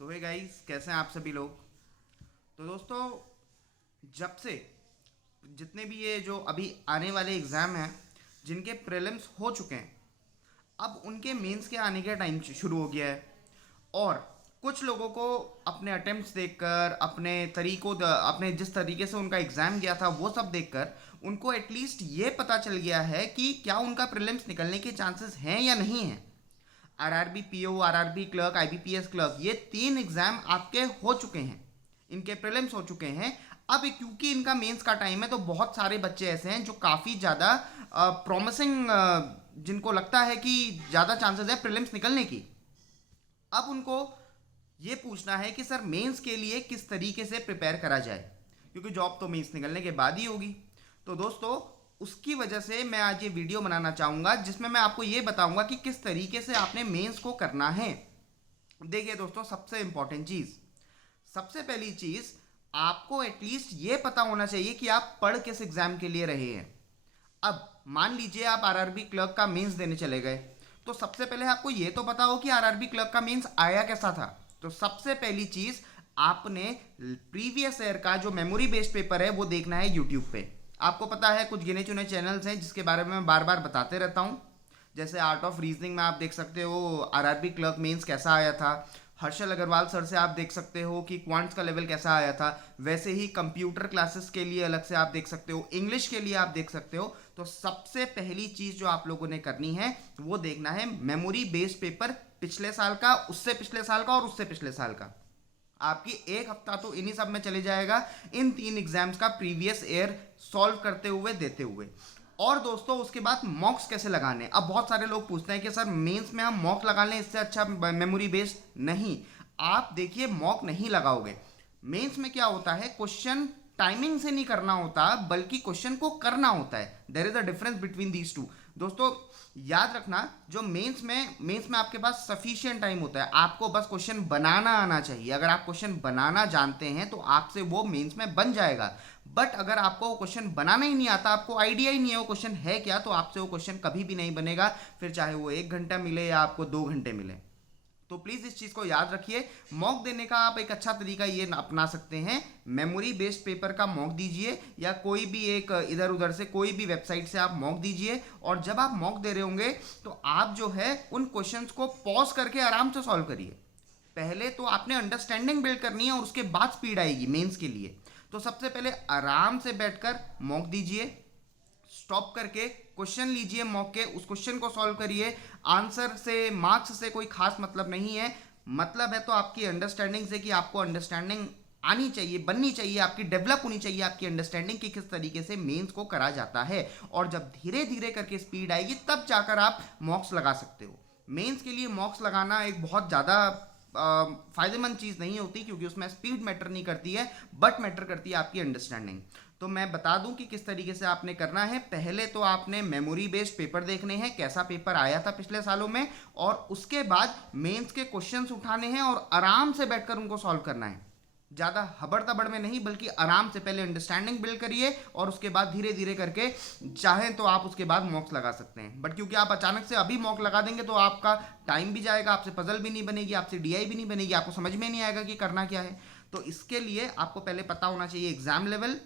सो hey guys, कैसे हैं आप सभी लोग। तो दोस्तों, जब से जितने भी ये जो अभी आने वाले एग्ज़ाम हैं जिनके प्रीलिम्स हो चुके हैं, अब उनके मेंस के आने का टाइम शुरू हो गया है। और कुछ लोगों को अपने अटेम्प्ट्स देखकर, अपने जिस तरीके से उनका एग्ज़ाम गया था वो सब देखकर उनको एटलीस्ट ये पता चल गया है कि क्या उनका प्रीलिम्स निकलने के चांसेस हैं या नहीं हैं। RRB PO, RRB clerk, IBPS clerk, ये 3 एग्जाम आपके हो चुके हैं, इनके प्रीलिम्स हो चुके हैं। अब क्योंकि इनका मेंस का टाइम है तो बहुत सारे बच्चे ऐसे हैं जो काफ़ी ज़्यादा प्रॉमिसिंग, जिनको लगता है कि ज़्यादा चांसेस है प्रीलिम्स निकलने की। अब उनको ये पूछना है कि सर मेंस के लिए किस तरीके से प्रिपेयर करा जाए, क्योंकि जॉब तो मेंस निकलने के बाद ही होगी। तो दोस्तों, उसकी वजह से मैं आज ये वीडियो बनाना चाहूँगा जिसमें मैं आपको ये बताऊँगा कि किस तरीके से आपने मेंस को करना है। देखिए दोस्तों, सबसे पहली चीज़ आपको एटलीस्ट ये पता होना चाहिए कि आप पढ़ किस एग्ज़ाम के लिए रहे हैं। अब मान लीजिए आप आरआरबी क्लर्क का मेंस देने चले गए, तो सबसे पहले आपको ये तो पता हो कि आरआरबी क्लर्क का मेंस आया कैसा था। तो सबसे पहली चीज़, आपने प्रीवियस ईयर का जो मेमोरी बेस्ड पेपर है वो देखना है यूट्यूब पे। आपको पता है कुछ गिने चुने चैनल्स हैं जिसके बारे में मैं बार बार बताते रहता हूँ। जैसे आर्ट ऑफ रीजनिंग में आप देख सकते हो आरआरबी क्लर्क मेंस कैसा आया था। हर्षल अग्रवाल सर से आप देख सकते हो कि क्वांट्स का लेवल कैसा आया था। वैसे ही कंप्यूटर क्लासेस के लिए अलग से आप देख सकते हो, इंग्लिश के लिए आप देख सकते हो। तो सबसे पहली चीज़ जो आप लोगों ने करनी है वो देखना है मेमोरी बेस्ड पेपर, पिछले साल का, उससे पिछले साल का और उससे पिछले साल का। आपकी एक हफ्ता तो इन्हीं सब में चले जाएगा, इन 3 एग्जाम्स का प्रीवियस ईयर सॉल्व करते हुए, देते हुए। और दोस्तों, उसके बाद मॉक्स कैसे लगाने। अब बहुत सारे लोग पूछते हैं कि सर मेंस में हम मॉक लगा लें, इससे अच्छा मेमोरी बेस्ड। नहीं, आप देखिए मॉक नहीं लगाओगे। मेंस में क्या होता है, क्वेश्चन टाइमिंग से नहीं करना होता बल्कि क्वेश्चन को करना होता है। There is a difference between these two. दोस्तों याद रखना, जो मेंस में आपके पास सफिशिएंट टाइम होता है, आपको बस क्वेश्चन बनाना आना चाहिए। अगर आप क्वेश्चन बनाना जानते हैं तो आपसे वो मेंस में बन जाएगा। बट अगर आपको क्वेश्चन बनाना ही नहीं आता, आपको आइडिया ही नहीं है वो क्वेश्चन है क्या, तो आपसे वो क्वेश्चन कभी भी नहीं बनेगा, फिर चाहे वो 1 घंटा मिले या आपको 2 घंटे मिले। तो प्लीज़ इस चीज़ को याद रखिए। मॉक देने का आप एक अच्छा तरीका ये अपना सकते हैं, मेमोरी बेस्ड पेपर का मॉक दीजिए, या कोई भी एक इधर उधर से कोई भी वेबसाइट से आप मॉक दीजिए। और जब आप मॉक दे रहे होंगे तो आप जो है उन क्वेश्चंस को पॉज करके आराम से सॉल्व करिए। पहले तो आपने अंडरस्टैंडिंग बिल्ड करनी है और उसके बाद स्पीड आएगी मेंस के लिए। तो सबसे पहले आराम से बैठकर मॉक दीजिए, स्टॉप करके क्वेश्चन लीजिए मॉक के, उस क्वेश्चन को सॉल्व करिए। आंसर से, मार्क्स से कोई खास मतलब नहीं है। मतलब है तो आपकी अंडरस्टैंडिंग से, कि आपको अंडरस्टैंडिंग आनी चाहिए, बननी चाहिए, आपकी डेवलप होनी चाहिए आपकी अंडरस्टैंडिंग की किस तरीके से मेंस को करा जाता है। और जब धीरे धीरे करके स्पीड आएगी तब जाकर आप मॉक्स लगा सकते हो। मेंस के लिए मॉक्स लगाना एक बहुत ज़्यादा फ़ायदेमंद चीज़ नहीं होती, क्योंकि उसमें स्पीड मैटर नहीं करती है, बट मैटर करती है आपकी अंडरस्टैंडिंग। तो मैं बता दूं कि किस तरीके से आपने करना है। पहले तो आपने मेमोरी बेस्ड पेपर देखने हैं, कैसा पेपर आया था पिछले सालों में, और उसके बाद मेंस के क्वेश्चंस उठाने हैं और आराम से बैठकर उनको सॉल्व करना है। ज़्यादा हबड़ तबड़ में नहीं, बल्कि आराम से पहले अंडरस्टैंडिंग बिल्ड करिए और उसके बाद धीरे धीरे करके चाहें तो आप उसके बाद मॉक्स लगा सकते हैं। बट क्योंकि आप अचानक से अभी मॉक लगा देंगे तो आपका टाइम भी जाएगा, आपसे पजल भी नहीं बनेगी, आपसे डीआई भी नहीं बनेगी, आपको समझ में नहीं आएगा कि करना क्या है। तो इसके लिए आपको पहले पता होना चाहिए एग्जाम लेवल।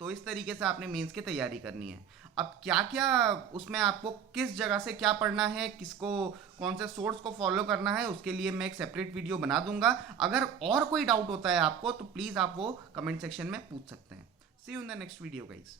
तो इस तरीके से आपने मेंस की तैयारी करनी है। अब क्या क्या उसमें आपको किस जगह से क्या पढ़ना है, किसको कौन से सोर्स को फॉलो करना है, उसके लिए मैं एक सेपरेट वीडियो बना दूंगा। अगर और कोई डाउट होता है आपको तो प्लीज़ आप वो कमेंट सेक्शन में पूछ सकते हैं। See you in the next video guys.